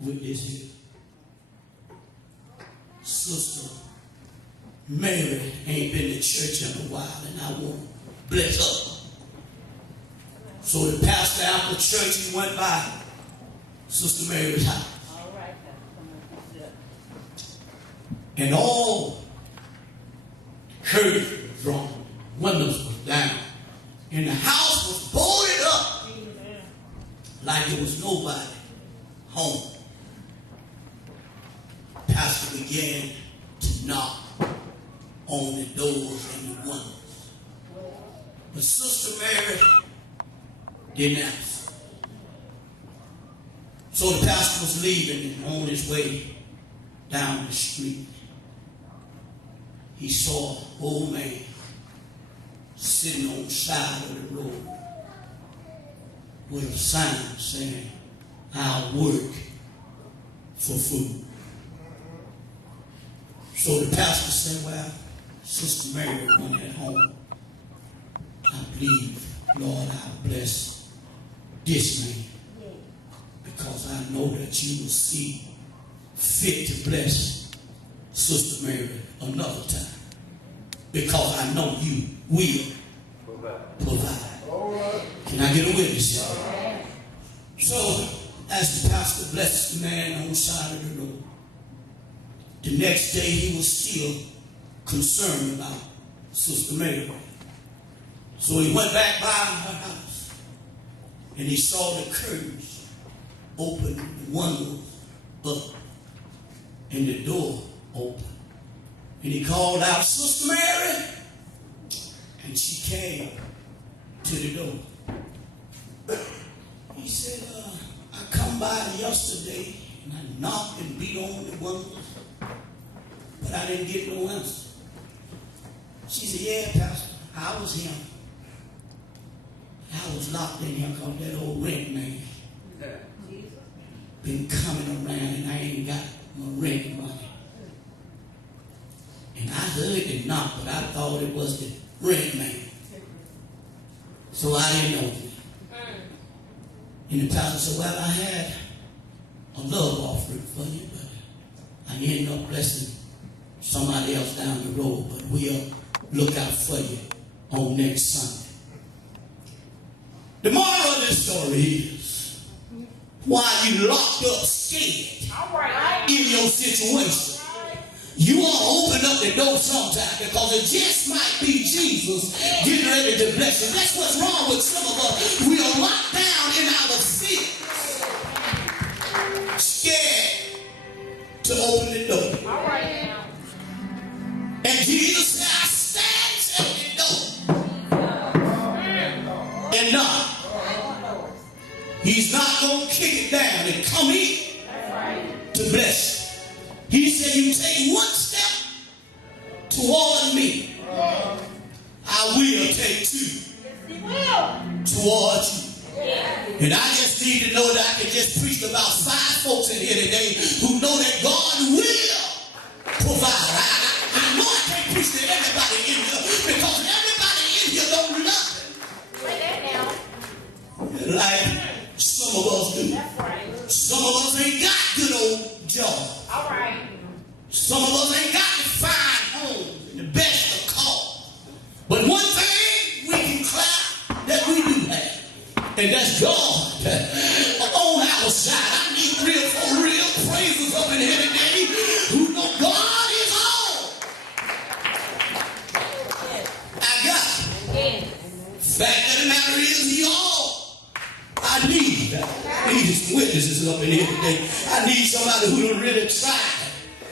with this here. Sister Mary ain't been to church in a while, and I want to bless her. So the pastor after church, he went by Sister Mary's house. All right, And all curtains were drawn, windows were down, and the house was boarded up like there was nobody home. Pastor began to knock on the doors and the windows. But Sister Mary didn't answer. So the pastor was leaving and on his way down the street. He saw an old man sitting on the side of the road with a sign saying, "I'll work for food." So the pastor said, "Well, Sister Mary went at home. I believe, Lord, I'll bless this man because I know that you will see fit to bless Sister Mary another time because I know you will provide." Can I get a witness here? So, as the pastor blessed the man on the side of the road, the next day he was still concerned about Sister Mary. So he went back by her house and he saw the curtains open, the windows up, and the door open. And he called out, "Sister Mary," and she came to the door. He said, "I come by yesterday and I knocked and beat on the windows, but I didn't get no answer." She said, "Yeah, Pastor, I was him. I was locked in here because that old rent man been coming around and I ain't got no rent money. And I heard it knock, but I thought it was the rent man. So I didn't know it." And the pastor said, "Well, I had a love offering for you, but I ended up blessing somebody else down the road, but we'll look out for you on next Sunday." The moral of this story is, while you locked up scared in your situation, you ought to open up the door sometime because it just might be Jesus getting ready to bless you. That's what's wrong with some of us. We are locked down in our fear, scared to open the door. all right now. And Jesus said, "I stand at the door and knock." He's not going to kick it down and come in to bless you. He said, "You take one step toward me, I will take two toward you." And I just need to know that I can just preach about 5 folks in here today who know that God will provide. I know I can't preach to everybody in here because everybody in here don't love him like some of us do. Some of us ain't got good old jobs. All right. Some of us ain't got the fine homes and the best of cars. But one thing we can clap that we do have, and that's God on our side. I need real for real praisers up in here today who know God is on. I got it. Fact of the matter is, He all. I need some witnesses up in here today. I need somebody who will really try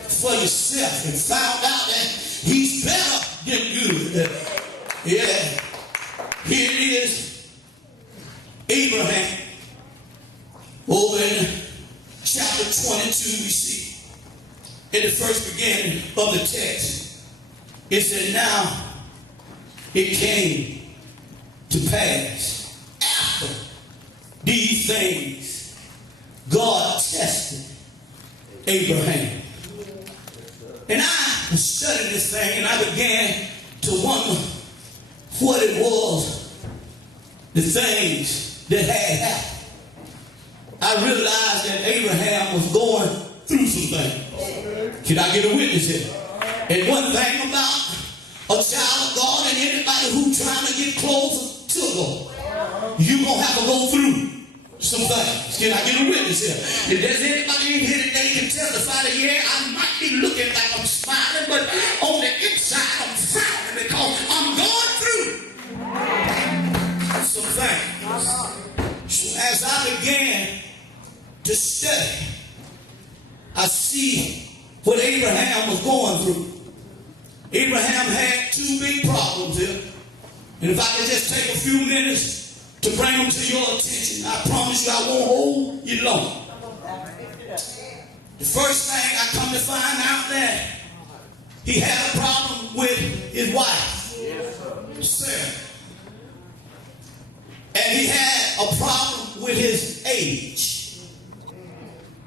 for yourself and found out that He's better than good. Yeah. Here it is. Abraham. Over in chapter 22, we see in the first beginning of the text, it said, "Now it came to pass after these things, God tested Abraham." And I was studying this thing and I began to wonder what it was, the things that had happened. I I realized that Abraham was going through some things. Can I get a witness here? And one thing about a child of God and anybody who's trying to get closer to God, you're going to have to go through some things. Can I get a witness here? If there's anybody in here today can testify that, yeah, I might be looking like I'm smiling, but on the inside I'm frowning because I'm going through some things. So as I began to study, I see what Abraham was going through. Abraham had two big problems here. And if I could just take a few minutes to bring them to your attention, I promise you I won't hold you long. The first thing I come to find out that he had a problem with his wife, Sarah. And he had a problem with his age.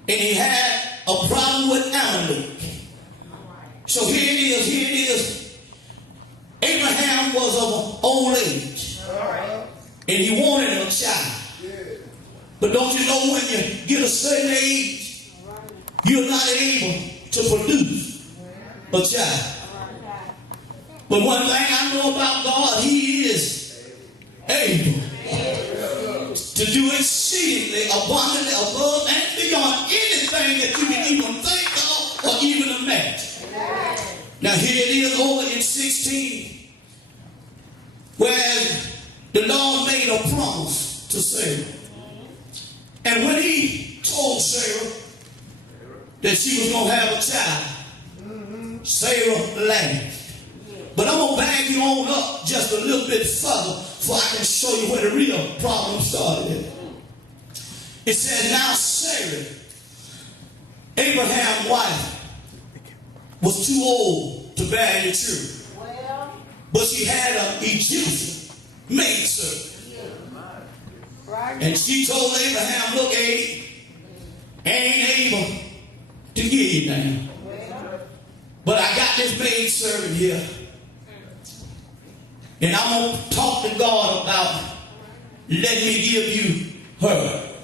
And he had a problem with Amalek. So here it is. Abraham was of old age. And he wanted a child. But don't you know when you get a certain age, you're not able to produce a child. But one thing I know about God, he is able to do exceedingly abundantly above and beyond anything that you can even think of or even imagine. Now here it is over in 16, where the Lord made a promise to Sarah. And when he told Sarah that she was going to have a child, Sarah laughed. But I'm going to back you on up just a little bit further so I can show you where the real problem started. It said, now Sarah, Abraham's wife, was too old to bear any children. But she had an Egyptian maidservant. And she told Abraham, look, Abe, I ain't able to give you now. But I got this maidservant here. And I'm going to talk to God about letting me give you her.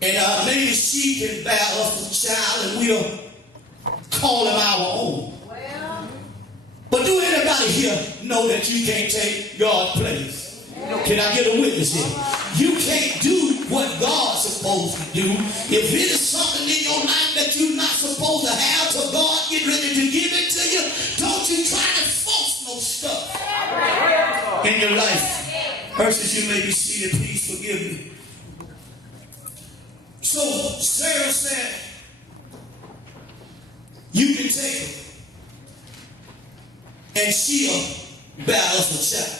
And maybe she can bear us a child and we'll call him our own. But do anybody here know that you can't take God's place? Can I get a witness here? You can't do what God's supposed to do. If it is something in your life that you're not supposed to have till God get ready to give it to you, don't you try to force no stuff in your life. Persons, you may be seated. Please forgive me. So Sarah said, you can take her and she'll bear us a child.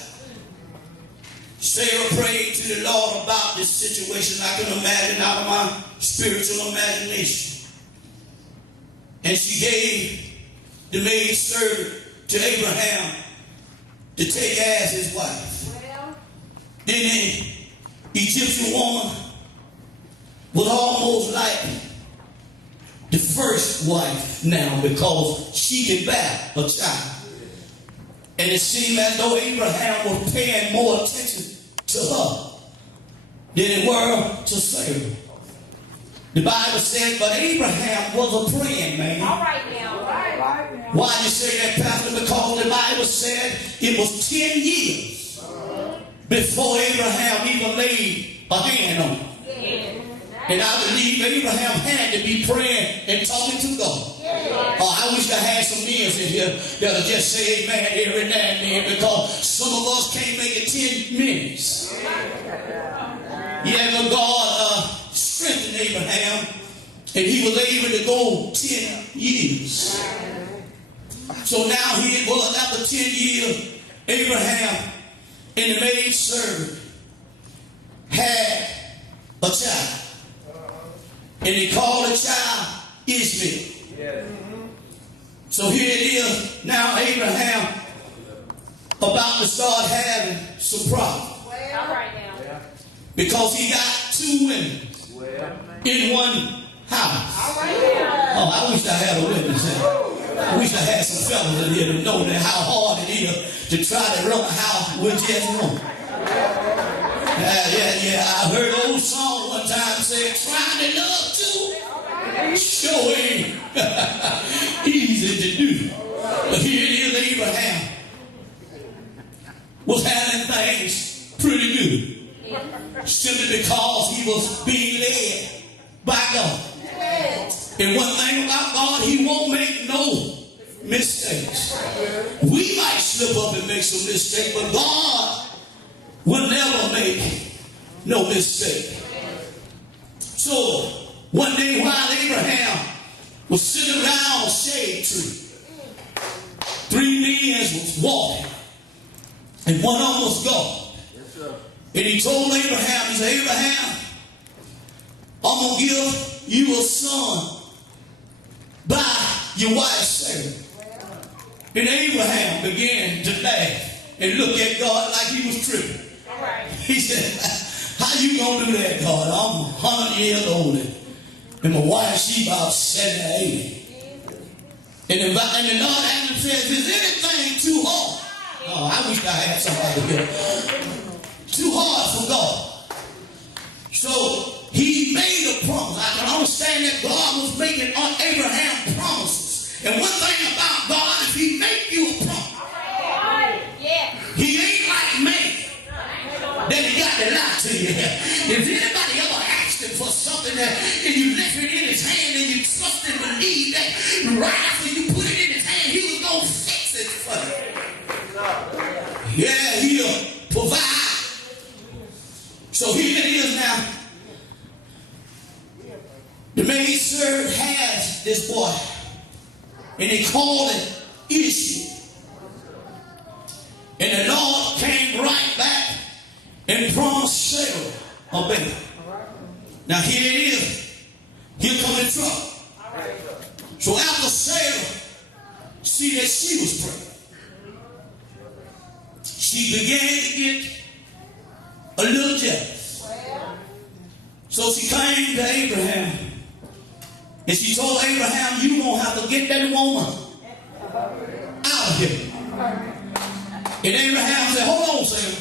Sarah prayed to the Lord about this situation I can imagine out of my spiritual imagination. And she gave the maidservant to Abraham to take as his wife. Then the Egyptian woman was almost like the first wife now because she can bear a child. And it seemed as though Abraham was paying more attention to her than it were to Sarah. The Bible said, but Abraham was a praying man. All right now. Why do you say that, Pastor? Because the Bible said it was 10 years before Abraham even laid a hand on her. And I believe Abraham had to be praying and talking to God. I wish I had some men in here that'll just say amen every now and then, because some of us can't make it 10 minutes. Yeah, but God strengthened Abraham, and he was able to go 10 years. So now here it was, after 10 years, Abraham and the maidservant had a child. And they called the child Ishmael. Yes. So here it is, now Abraham about to start having some problems. Well, all right now. Because he got two women in one house. All right now. Oh, I wish I had a witness there. I wish I had some fellas in here to know that how hard it is to try to run a house with just one. Yeah. I heard an old song one time. sometimes say trying to love too sure ain't easy to do. But here it is, Abraham was having things pretty good. Simply because he was being led by God. And one thing about God, he won't make no mistakes. We might slip up and make some mistakes, but God will never make no mistake. So one day while Abraham was sitting around a shade tree, 3 men was walking, and one of them was God. And he told Abraham, he said, Abraham, I'm going to give you a son by your wife Sarah. And Abraham began to laugh and look at God like he was tripping. He said, how you going to do that, God? I'm 100 years old and my wife, she about 70 or 80. And the Lord actually says, is anything too hard? Oh, I wish I had somebody here. Too hard for God. So he made a promise. I can understand that God was making on Abraham promises. And one thing about God is he make you a promise. He ain't like man that he got to lie to you. If anybody ever asked him for something that and you left it in his hand and you trust and believe that right after you put it in his hand, he was going to fix it for you. Yeah, he'll provide. So here it is now. The maid servant has this boy, and they called it Ishmael. And the Lord came right back and promised Sarah a baby. Now here it is. Here comes the trouble. So after Sarah see that she was pregnant, she began to get a little jealous. So she came to Abraham and she told Abraham, you won't have to get that woman out of here. And Abraham said, hold on, Sarah.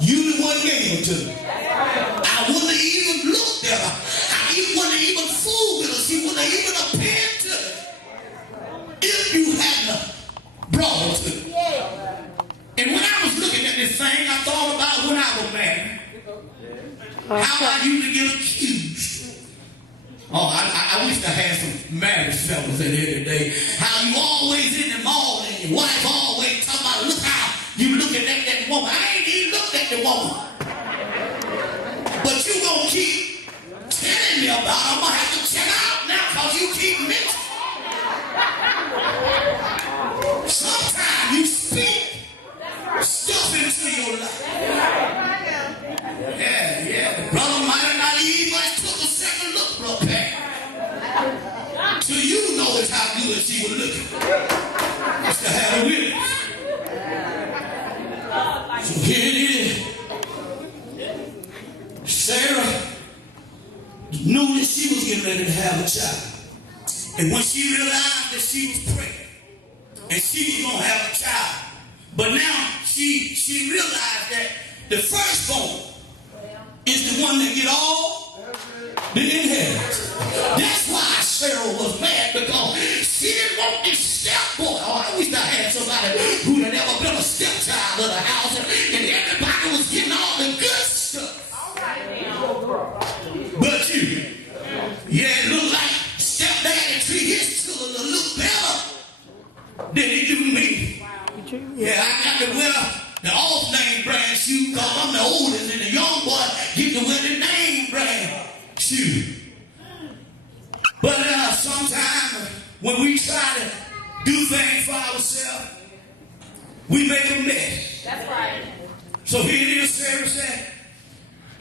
You the one gave it to me. I wouldn't have even looked at her. I wouldn't have even fooled with her. She wouldn't have even appeared to me if you hadn't brought her to me. And when I was looking at this thing, I thought about when I was married. How I used to get accused. Oh, I wish I had some married fellas in here today. How you always in the mall and your wife always talking about, look how you looking at that woman. I ain't even looked at the woman. But you gonna keep telling me about her. I'm gonna have to check out now because you keep mentioning. Sometimes you speak stuff into your life. Yeah. The brother might have not even took a second look, bro. So you notice how good she was looking. Just to have a witness. So here it is. Sarah knew that she was getting ready to have a child. And when she realized that she was pregnant and she was going to have a child, but now she realized that the firstborn is the one that get all the inheritance. That's why Sarah was mad, because she didn't want this stepboy. Oh, I wish I had somebody who had never been a stepchild of the house, and everybody was getting all the good stuff. But you, it looked like stepdaddy treat his children a little better than he do me. Yeah, I got to wear the off-name brand shoe because I'm the oldest, and the young boy get to wear the name brand shoe. But sometimes when we try to do things for ourselves, we make a mess. That's right. So here it is, Sarah said,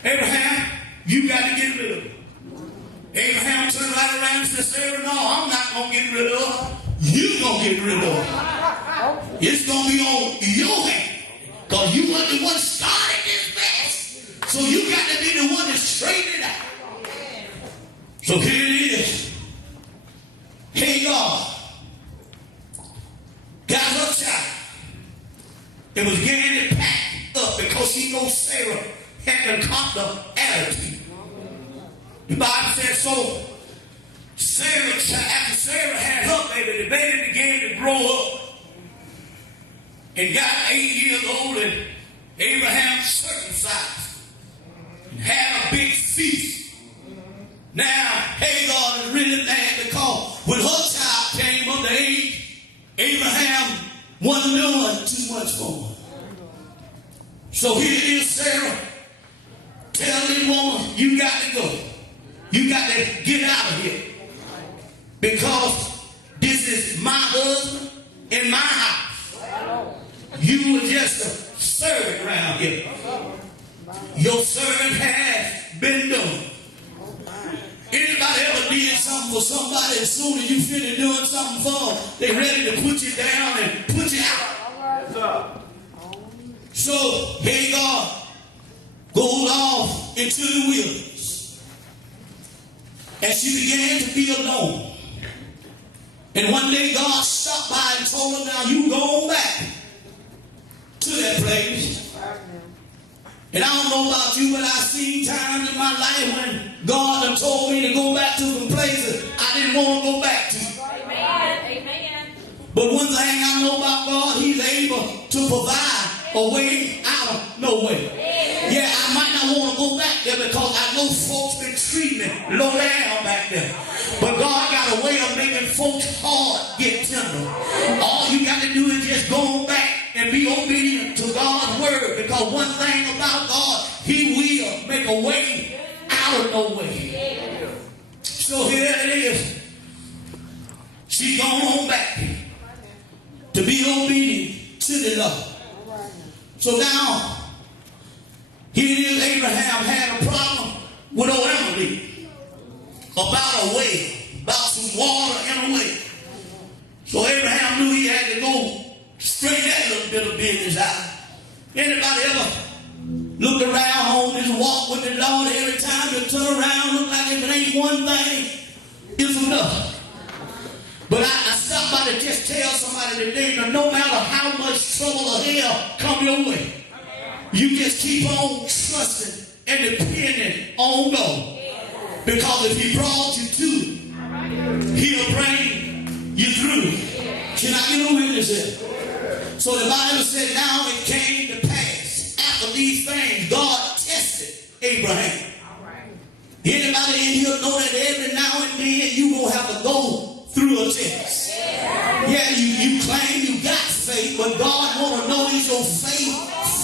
Abraham, you got to get rid of her. Abraham turned right around and said, Sarah, no, I'm not going to get rid of her. You going to get rid of her. It's going to be on your hand. Because you were the one started this mess. So you got to be the one that straightened it out. So here it is. Hey, God. Got her child. It was getting it packed up because she knows Sarah had a conquer attitude. The Bible says so. Sarah, after Sarah had her baby, the baby began to grow up and got 8 years old, and Abraham circumcised and had a big feast. Now, Hagar is really mad because when her child came of age, Abraham wasn't doing too much for her. So here is Sarah telling the woman, you got to go. You got to get out of here. Because this is my husband in my house. You were just a servant around here. Your servant has been done. Anybody ever did something for somebody, as soon as you finish doing something for them, they ready to put you down and put you out. So Hagar goes off into the wilderness. And she began to be alone. And one day God stopped by and told her, now you go back to that place. And I don't know about you, but I've seen times in my life when God done told me to go back to some places I didn't want to go back to. Amen. But one thing I know about God, He's able to provide a way out of no way. Yeah, I might not want to go back there because I know folks been treating me low down back there. But God got a way of making folks' heart get tender. All you got to do is just go back and be obedient to God's word. Because one thing about God, He will make a way out of no way. So here it is. She gone on back to be obedient to the Lord. So now, here it is, Abraham had a problem with old Emily about a well, about some water in a well. So Abraham knew he had to go straight that little bit of business out. Anybody ever looked around on this walk with the Lord? Every time you turn around, look like if it ain't one thing, it's enough. But I stopped by to just tell somebody today that no matter how much trouble or hell come your way, you just keep on trusting and depending on God. Because if He brought you to it, He'll bring you through it. Can I get a witness here? So the Bible said, now it came to pass after these things, God tested Abraham. Anybody in here know that every now and then you gonna have to go through a test? Yeah, you claim you got faith, but God want to know is your faith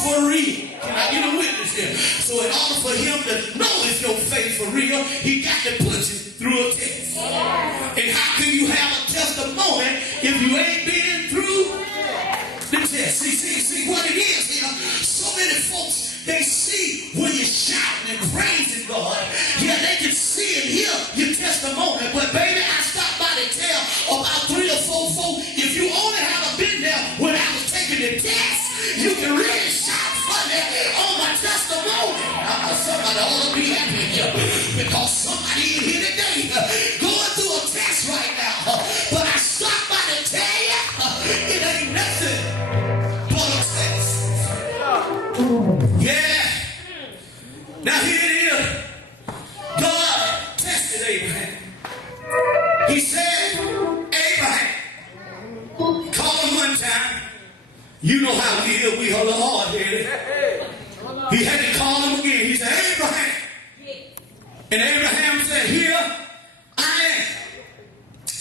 for real. Can I get a witness here? So in order for Him to know it's your faith for real, He got to put you through a test. And how can you have a testimony if you ain't been through the test? See what it is here. So many folks, they see when you're shouting and praising God. Yeah, they can see and hear your testimony. But baby, I stopped by to tell about 3 or 4 folks. If you only have been there when I was taking the test, you can really shout funny on my testimony. Somebody ought to be happy here because somebody in here today going through a test right now. But I stopped by to tell you it ain't nothing but a test. Yeah. Now here it is. God tested Abraham. He said, Abraham, call him one time. You know how we is. We are a little hard-headed. He had to call him again. He said, Abraham. And Abraham said, here I am.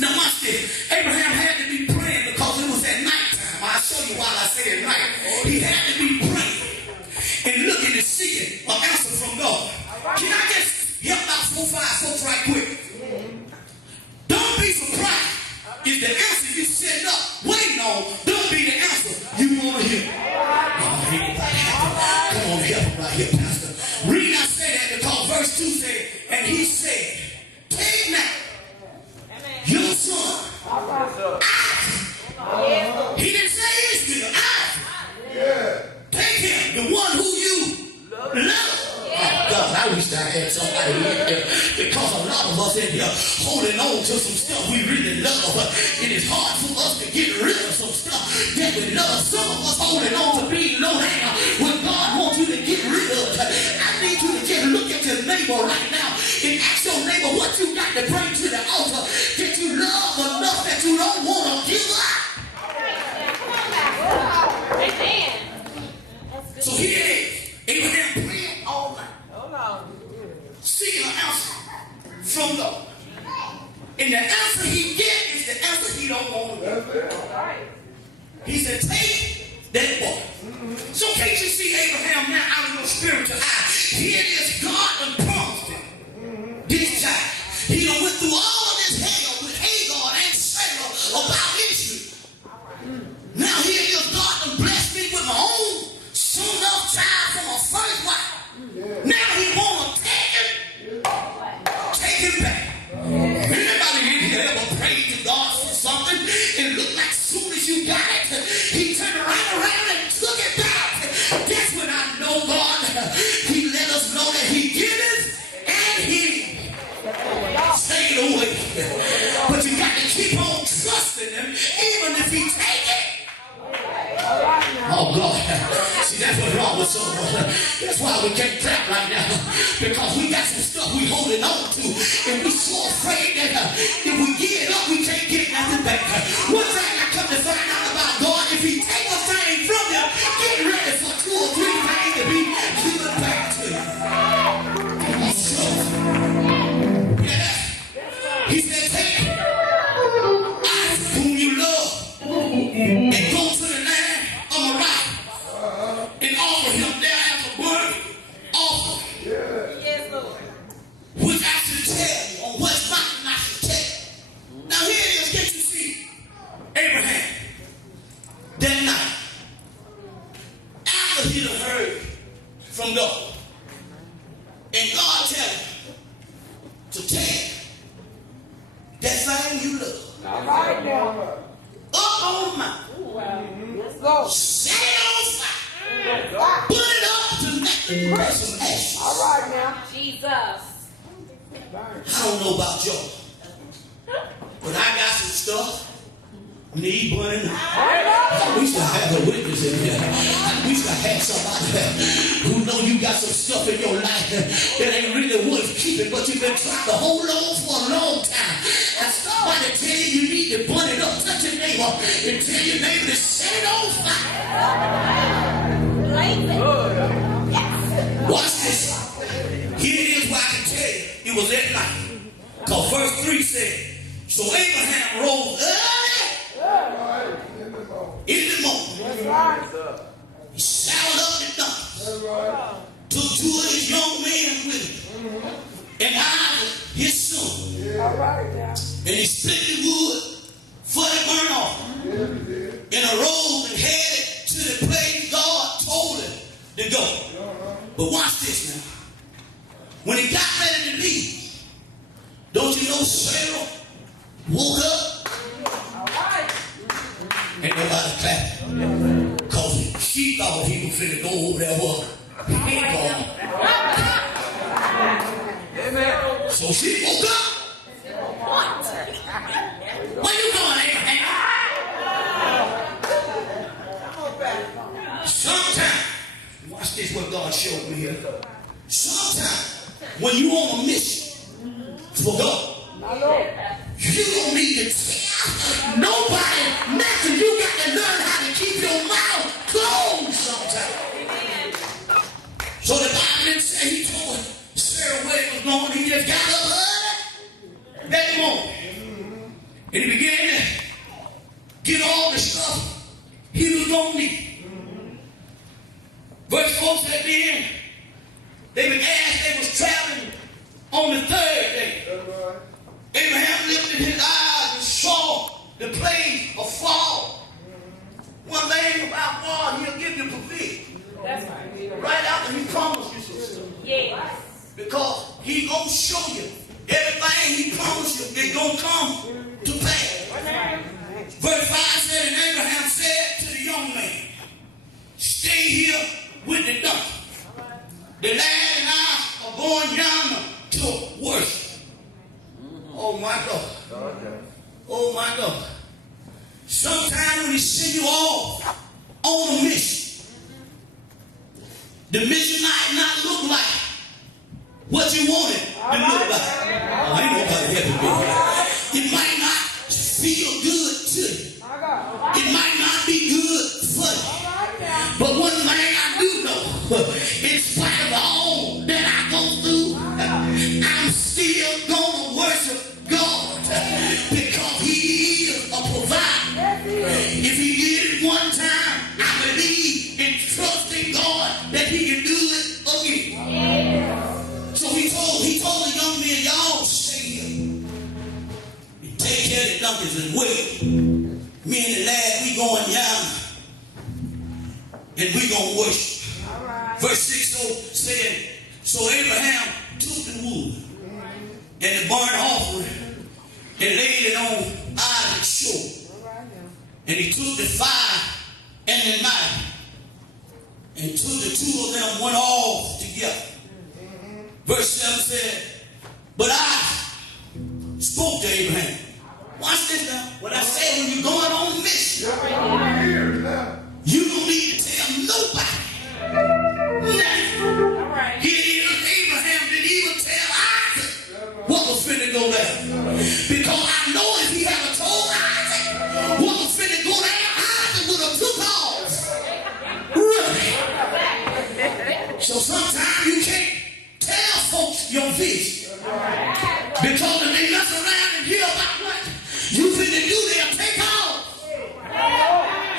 Now watch this. Abraham had to be praying because it was at nighttime. I'll show you why I say at night. He had to be praying and looking and seeing an answer from God. Can I just help out 4, 5 folks right quick? Don't be surprised if the answer you set up waiting on don't be the answer you want to hear. Oh, come on, help him right here, Pastor. Read, I say that because verse 2 said, and he said, take now your son. He didn't say Israel. Take him, the one who you love. Oh God, I wish I had somebody in there because a lot of us in here holding on to some stuff we really love. It is hard for us to get rid of some stuff that we love. Some of us holding on to being low down when God wants you to get rid of. I need you to just look at your neighbor right now and ask your got to bring to the altar that you love enough that you don't want to give up. So here it is. Abraham praying all night, seeking an answer from God. And the answer he gets is the answer he don't want to give. He said, take that boy. So can't you see Abraham now out of your spiritual eye? Here it is, God done promised him this child. He done went through all of this hell with Hagar and Sarah about Ishmael. Now here it is, God done blessed me with my own son-of child from my first wife. Now he want to take him back. Anybody in here ever prayed to God for something and looked like as soon as you got it, he turned right around and took it back? That's when I know God, he let us know that he giveth and he take it away. But you got to keep on trusting him even if he take it. Oh God, see that's what's wrong with some of us. That's why we can't clap right now, because we got some stuff we holding on to, and we so afraid that if we give it up, we can't get nothing back. One thing I come to find out about God, if he take a thing from you, get ready for 2 or 3 things to be given back to you. So, yeah, he said, take Isaac whom you love and go to the land of Moriah and offer him there as a burnt offering. Yes, Lord. Which I should tell you, on what mountain I should tell you. Now here it is, can't you see? Abraham, that night, after he had heard from God, and God tell him to take that thing you love. All right now. Up on the mountain. Let's go. Set it on fire. Put it up to make the some ashes. All right now. Jesus. I don't know about y'all, but I got some stuff need burning. I wish I had a witness in here. I wish I had somebody who know you got some stuff in your life that ain't really worth keeping, but you've been trying to hold on for a long time. And somebody tell you you need to burn it up. Touch your neighbor and tell your neighbor to set it on fire. Watch this. Here it is where I can tell you it was that night. Because verse 3 said, so Abraham rose early in the morning. He saddled up the donkey. Took 2 of his young men with him. And Isaac, his son. And he split the wood for the burnt offering. And arose and headed to the place God told him to go. But watch this now. When he got ready to leave, don't you know Sarah woke up? Ain't nobody clapping. Because she thought he was finna go over there with Hagar. So she woke up. What? Where you going, Abraham? Sometimes, watch this what God showed me here. Sometimes, when you on a mission for God, you don't need to tell nobody nothing. You got to learn how to keep your mouth closed sometimes. So the Bible didn't say he told Sarah where it was going. He just got up early that morning. And he began to get all the stuff he was going to need. Verse 4 said then, they was traveling on the 3rd day. Abraham lifted his eyes and saw the place afar. One thing about God, he'll give you provision. That's right. Right after he promised you some stuff. Yes. Because he gonna show you everything he promised you, it's gonna come to pass. Verse 5 said, and Abraham said to the young man, stay here with the donkey. The lad and I are going yonder to worship. Oh my God. Oh my God. Sometimes when he send you off on a mission, the mission might not look like what you wanted to look like. Oh, ain't nobody here trusting God that he can do it again. Yeah. So he told the young men, y'all stay here. And take care of the donkeys and wait. Me and the lad, we going down. And we going to worship. Right. Verse 6 said, so Abraham took the wood and the burnt offering and laid it on Isaac's shore. Right. And he took the fire and the knife and took the two of them went off together. Verse 7 said, but I spoke to Abraham. Watch this now. What I say when you're going on a mission, you don't need to tell nobody. Nothing. Abraham didn't even tell Isaac what was finna go down. Because I know if he had told Isaac what was finna go down, Isaac would have took off. Really. So sometimes you can't tell folks your vision. Because if they mess around and hear about what you finna do, they'll take off.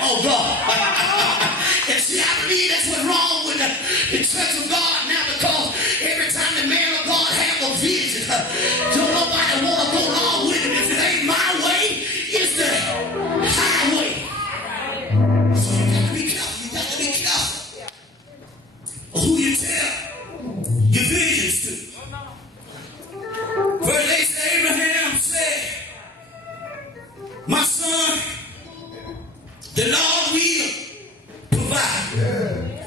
Oh God. And see, I believe that's what's wrong with the church of God now, because every time the man of God have a vision, don't nobody want to go along with it. If it ain't my way, it's the highway. So you got to be careful. You got to be careful of who you tell your visions to. Verse 8 said, Abraham said, my son, the Lord will provide.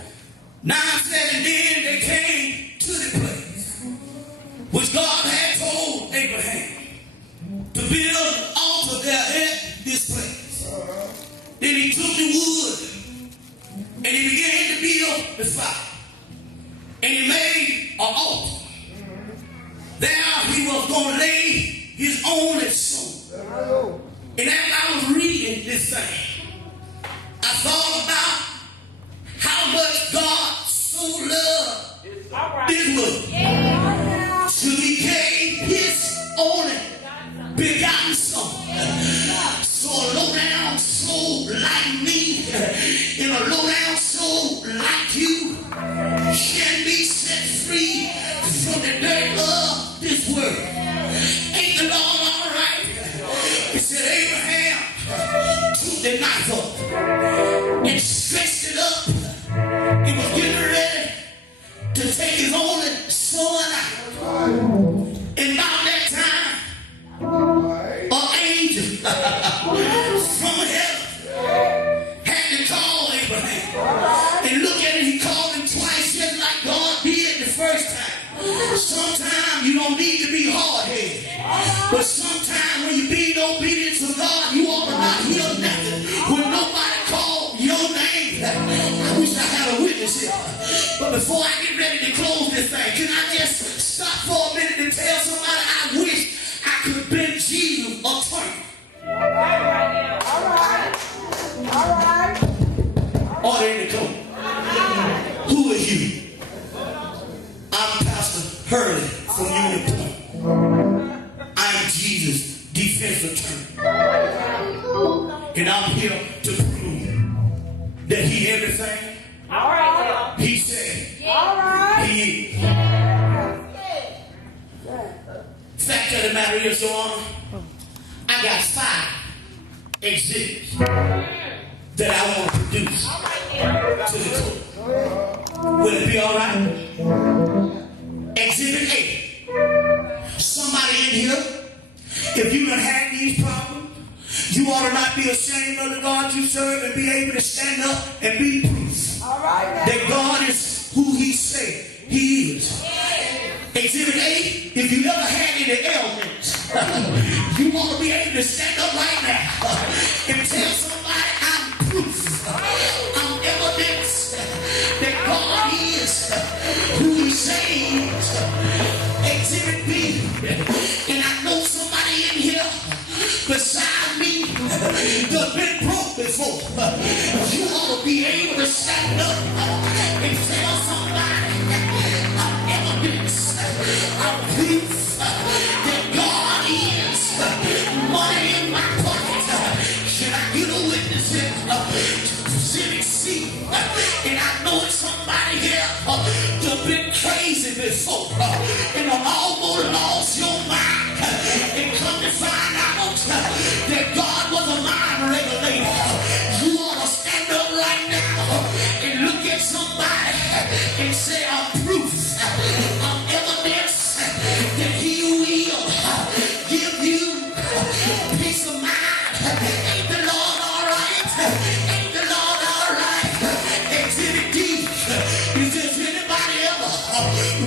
Now I said, and then they came to the place which God had told Abraham to build an altar there at this place. Then he took the wood and he began to build the fire. And he made an altar. There he was going to lay his only son. And as I was reading this thing, I thought about how much God so loved this world. So he gave his only begotten son. So a low down soul like me and a low down soul like you can be set free from the dirt of this world. Ain't the Lord all right? He said, Abraham took the knife up and stretched it up. He was getting ready to take his only son out. And about that time, an angel from heaven had to call Abraham. And look at it, he called him twice, just like God did the first time. Sometimes you don't need to be hard-headed. But sometimes when you're being obedient to God, you ought to not hear nothing. When nobody called your name, I wish I had a witness here. But before I get ready to close this thing, can I just stop for a minute and tell somebody I wish I could have been Jesus or Trump? All right. Order in the coat. Who is you? I'm Pastor Hurley from Union Point. I'm Jesus' defense attorney. And I'm here to prove that he everything. All right. He said. All right. He is. Fact of the matter is, Your Honor, I got 5 exhibits that I want to produce to the court. Will it be all right? Exhibit 8. Somebody in here, if you done had these problems, you ought to not be ashamed of the God you serve and be able to stand up and be proof that God is who he said he is. Exhibit 8, if you never had any ailments, you want to be able to stand up right now and tell somebody I'm proof. I'm evidence that God is who he says he is. Exhibit B, and I know somebody in here beside me that's been broke before. You ought to be able to stand up and tell somebody here that's been crazy before and almost lost your mind and come to find out that God was a mind regulator. You ought to stand up right now and look at somebody and say, I'm proof, I'm evidence that he will give you peace of mind. Ain't the Lord all right? Ain't the Lord all right? Exhibit D. Is there anybody ever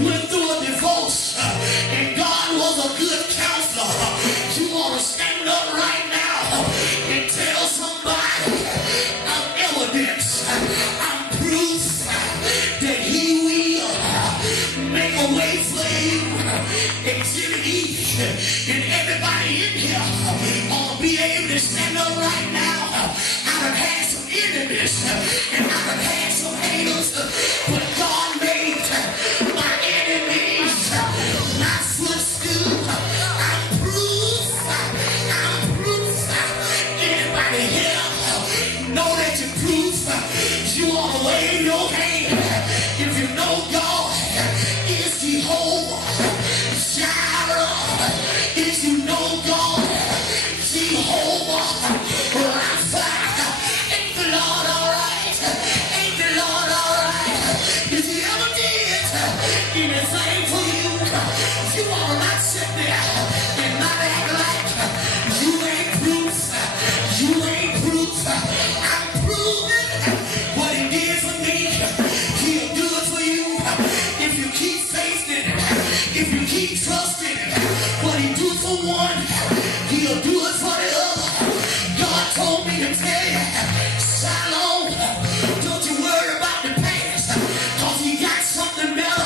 went through a divorce and God was a good counselor? You ought to stand up right now and tell somebody, I'm evidence, I'm proof that he will make a way for you. Exhibit E. And everybody in here ought to be able to stand up right now. I done had some enemies and I done had some haters, but God made my enemies my footstool. I'm proof. I'm proof. Anybody here know that you're proof? You ought to wave your hand if you know God is Jehovah Jireh. If you know God, Jehovah Rapha. Ain't the Lord all right? Ain't the Lord all right? If he ever did anything for you, you ought to not sit there and not act like you ain't proof. You ain't proof. I'm proving what he did for me. He'll do it for you if you keep faith in it. If you keep trusting it. What he do for one, he'll do it for the other. God told me to tell you, Shalom, don't you worry about the past, because he got something better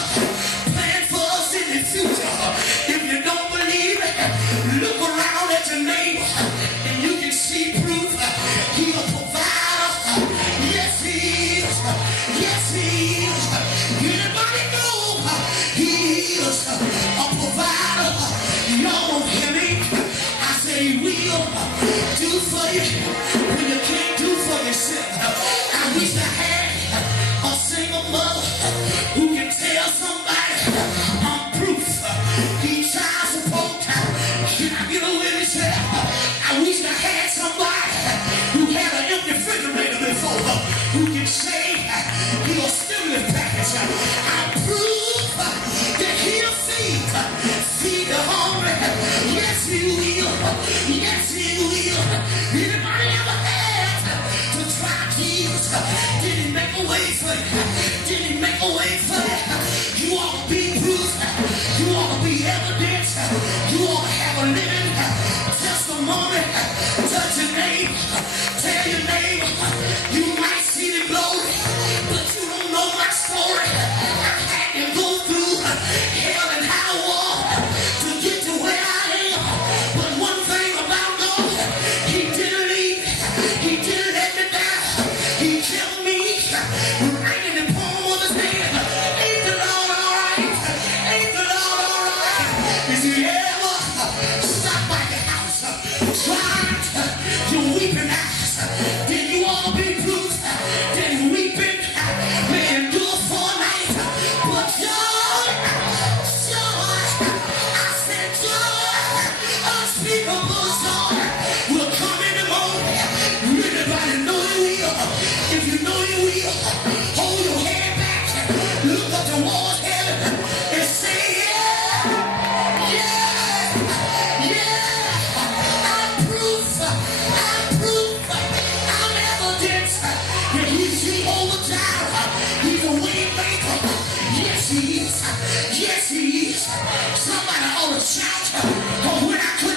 planned for us in the future. If you don't believe it, look around at your neighbor and you can see proof. He'll provide. Yes, he is. Yes, he is. Anybody know he is a provider? Y'all don't hear me? I say he will do for you when you can't do for yourself. I wish I had a single mother who can tell somebody I'm proof. He child support. Can I get a witness here? I wish I had somebody who had an empty refrigerator before who can say he'll stimulus package. I'm proof that he'll feed the hungry. Yes, he will. Yes, he will. Anybody ever had to try Jesus? Did he make a way for you? Did he make a way for you? You ought to be proof. You ought to be evidence. You ought to have a living testimony. Touch your neighbor. Tell your neighbor. You might see the glory, but you don't know my story. I had to go through hell and high water to get to where I am. But one thing about God, he didn't leave me. He didn't let me down. He kept me right in the palm of his hand. Ain't the Lord all right? Ain't the Lord all right? Is he ever stop by your house, crying, you're weeping eyes? Then you all be proof that weeping may endure for a night, but joy, I said joy, unspeakable joy will come in the morning. Anybody know you will? If you know you will, hold your head back, look up towards heaven and say yeah, yeah, yeah. I'm proof, I'm evidence that he's Jehovah Jireh. He's a way maker. Yes, he is. Yes, he is. Somebody ought to shout, when I couldn't